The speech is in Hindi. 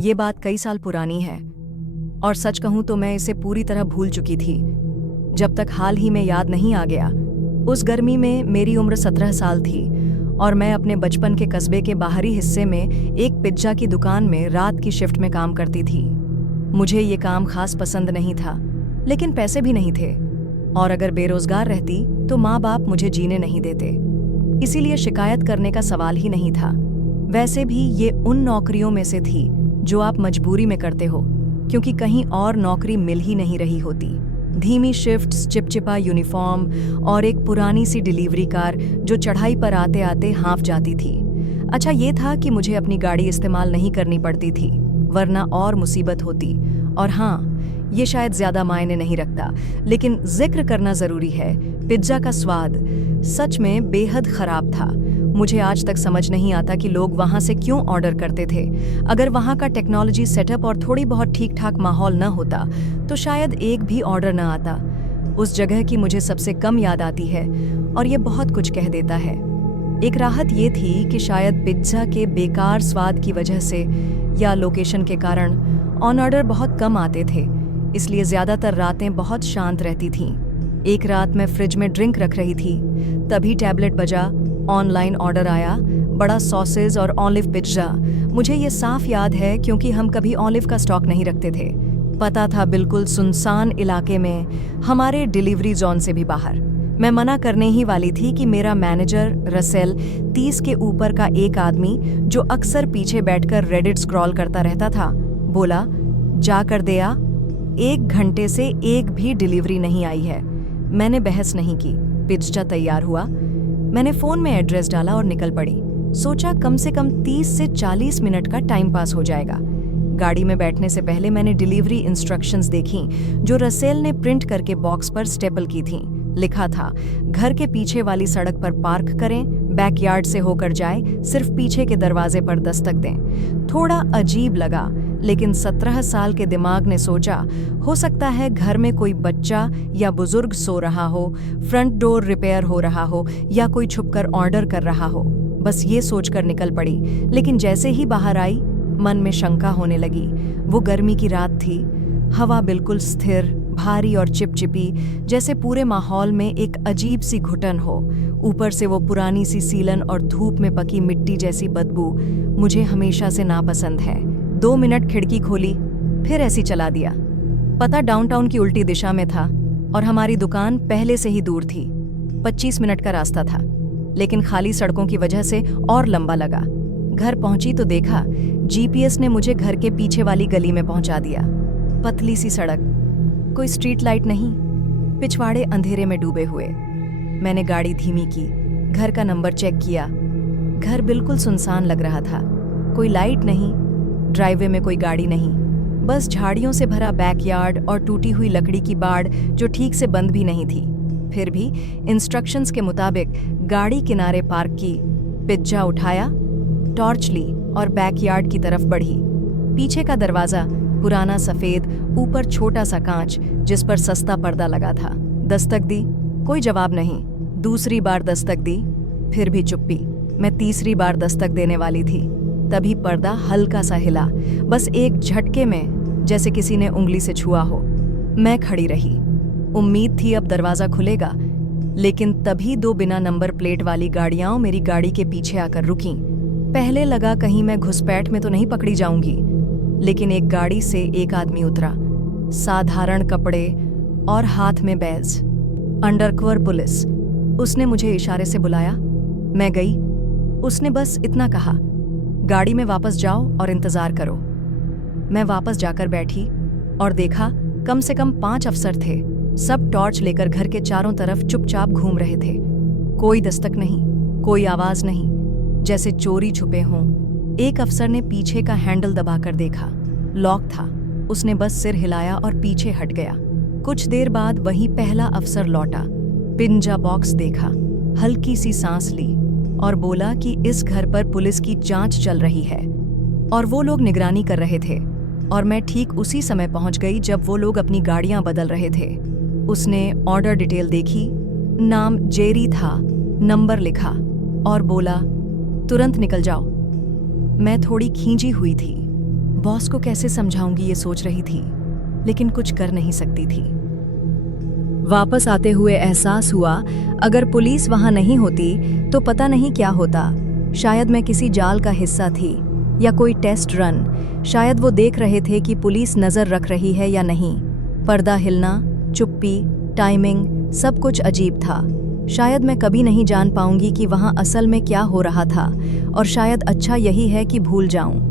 ये बात कई साल पुरानी है और सच कहूं तो मैं इसे पूरी तरह भूल चुकी थी जब तक हाल ही में याद नहीं आ गया। उस गर्मी में मेरी उम्र 17 साल थी और मैं अपने बचपन के कस्बे के बाहरी हिस्से में एक पिज्जा की दुकान में रात की शिफ्ट में काम करती थी। मुझे ये काम खास पसंद नहीं था, लेकिन पैसे भी नहीं थे और अगर बेरोजगार रहती तो माँ बाप मुझे जीने नहीं देते, इसीलिए शिकायत करने का सवाल ही नहीं था। वैसे भी ये उन नौकरियों में से थी जो आप मजबूरी में करते हो, क्योंकि कहीं और नौकरी मिल ही नहीं रही होती। धीमी शिफ्ट्स, चिपचिपा यूनिफॉर्म और एक पुरानी सी डिलीवरी कार जो चढ़ाई पर आते आते हाँफ जाती थी। अच्छा ये था कि मुझे अपनी गाड़ी इस्तेमाल नहीं करनी पड़ती थी, वरना और मुसीबत होती। और हाँ, ये शायद ज्यादा मायने नहीं रखता, लेकिन जिक्र करना जरूरी है, पिज्जा का स्वाद सच में बेहद खराब था। मुझे आज तक समझ नहीं आता कि लोग वहाँ से क्यों ऑर्डर करते थे। अगर वहाँ का टेक्नोलॉजी सेटअप और थोड़ी बहुत ठीक ठाक माहौल न होता तो शायद एक भी ऑर्डर न आता। उस जगह की मुझे सबसे कम याद आती है और ये बहुत कुछ कह देता है। एक राहत ये थी कि शायद पिज्जा के बेकार स्वाद की वजह से या लोकेशन के कारण ऑन ऑर्डर बहुत कम आते थे, इसलिए ज़्यादातर रातें बहुत शांत रहती थीं। एक रात मैं फ्रिज में ड्रिंक रख रही थी, तभी टैबलेट बजा, ऑनलाइन ऑर्डर आया, बड़ा सॉसेज और ऑलिव पिज्जा। मुझे ये साफ याद है क्योंकि हम कभी ऑलिव का स्टॉक नहीं रखते थे। पता था बिल्कुल सुनसान इलाके में, हमारे डिलीवरी जोन से भी बाहर। मैं मना करने ही वाली थी कि मेरा मैनेजर रसेल, 30 के ऊपर का एक आदमी जो अक्सर पीछे बैठकर रेडिट स्क्रॉल करता रहता था, बोला, जा कर दे आ, 1 घंटे से एक भी डिलीवरी नहीं आई है। मैंने बहस नहीं की, पिज्जा तैयार हुआ। मैंने फ़ोन में एड्रेस डाला और निकल पड़ी। सोचा कम से कम 30 से 40 मिनट का टाइम पास हो जाएगा। गाड़ी में बैठने से पहले मैंने डिलीवरी इंस्ट्रक्शंस देखी जो रसेल ने प्रिंट करके बॉक्स पर स्टेपल की थीं। लिखा था, घर के पीछे वाली सड़क पर पार्क करें, बैकयार्ड से होकर जाए, सिर्फ पीछे के दरवाजे पर दस्तक दें। थोड़ा अजीब लगा, लेकिन 17 साल के दिमाग ने सोचा, हो सकता है घर में कोई बच्चा या बुजुर्ग सो रहा हो, फ्रंट डोर रिपेयर हो रहा हो या कोई छुपकर ऑर्डर कर रहा हो। बस ये सोचकर निकल पड़ी, लेकिन जैसे ही बाहर आई मन में शंका होने लगी। वो गर्मी की रात थी, हवा बिल्कुल स्थिर, भारी और चिपचिपी, जैसे पूरे माहौल में एक अजीब सी घुटन हो। ऊपर से वो पुरानी सी सीलन और धूप में पकी मिट्टी जैसी बदबू मुझे हमेशा से नापसंद है। 2 मिनट खिड़की खोली, फिर ऐसी चला दिया। पता डाउनटाउन की उल्टी दिशा में था और हमारी दुकान पहले से ही दूर थी। 25 मिनट का रास्ता था, लेकिन खाली सड़कों की वजह से और लंबा लगा। घर पहुंची तो देखा जीपीएस ने मुझे घर के पीछे वाली गली में पहुंचा दिया। पतली सी सड़क, कोई स्ट्रीट लाइट नहीं, पिछवाड़े अंधेरे में डूबे हुए। मैंने गाड़ी धीमी की, घर का नंबर चेक किया। घर बिल्कुल सुनसान लग रहा था, कोई लाइट नहीं, ड्राइववे में कोई गाड़ी नहीं, बस झाड़ियों से भरा बैकयार्ड और टूटी हुई लकड़ी की बाड़ जो ठीक से बंद भी नहीं थी। फिर भी इंस्ट्रक्शंस के मुताबिक गाड़ी किनारे पार्क की, पिज्जा उठाया, टॉर्च ली और बैकयार्ड की तरफ बढ़ी। पीछे का दरवाजा पुराना सफेद, ऊपर छोटा सा कांच जिस पर सस्ता पर्दा लगा था। दस्तक दी, कोई जवाब नहीं। दूसरी बार दस्तक दी, फिर भी चुप्पी। मैं तीसरी बार दस्तक देने वाली थी, तभी पर्दा हल्का सा हिला, बस एक झटके में, जैसे किसी ने उंगली से छुआ हो। मैं खड़ी रही, उम्मीद थी अब दरवाजा खुलेगा, लेकिन तभी 2 बिना नंबर प्लेट वाली गाड़ियां मेरी गाड़ी के पीछे आकर रुकीं। पहले लगा कहीं मैं घुसपैठ में तो नहीं पकड़ी जाऊंगी, लेकिन एक गाड़ी से एक आदमी उतरा, साधारण कपड़े और हाथ में बैज, अंडरकवर पुलिस। उसने मुझे इशारे से बुलाया। मैं गई। उसने बस इतना कहा, गाड़ी में वापस जाओ और इंतजार करो। मैं वापस जाकर बैठी और देखा कम से कम 5 अफसर थे, सब टॉर्च लेकर घर के चारों तरफ चुपचाप घूम रहे थे। कोई दस्तक नहीं, कोई आवाज नहीं, जैसे चोरी छुपे हों। एक अफसर ने पीछे का हैंडल दबाकर देखा, लॉक था। उसने बस सिर हिलाया और पीछे हट गया। कुछ देर बाद वही पहला अफसर लौटा, पिंजा बॉक्स देखा, हल्की सी सांस ली और बोला कि इस घर पर पुलिस की जांच चल रही है और वो लोग निगरानी कर रहे थे। और मैं ठीक उसी समय पहुंच गई जब वो लोग अपनी गाड़ियां बदल रहे थे। उसने ऑर्डर डिटेल देखी, नाम जेरी था, नंबर लिखा और बोला, तुरंत निकल जाओ। मैं थोड़ी खींची हुई थी, बॉस को कैसे समझाऊंगी ये सोच रही थी, लेकिन कुछ कर नहीं सकती थी। वापस आते हुए एहसास हुआ, अगर पुलिस वहां नहीं होती तो पता नहीं क्या होता। शायद मैं किसी जाल का हिस्सा थी या कोई टेस्ट रन। शायद वो देख रहे थे कि पुलिस नजर रख रही है या नहीं। पर्दा हिलना, चुप्पी, टाइमिंग, सब कुछ अजीब था। शायद मैं कभी नहीं जान पाऊंगी कि वहां असल में क्या हो रहा था, और शायद अच्छा यही है कि भूल जाऊं।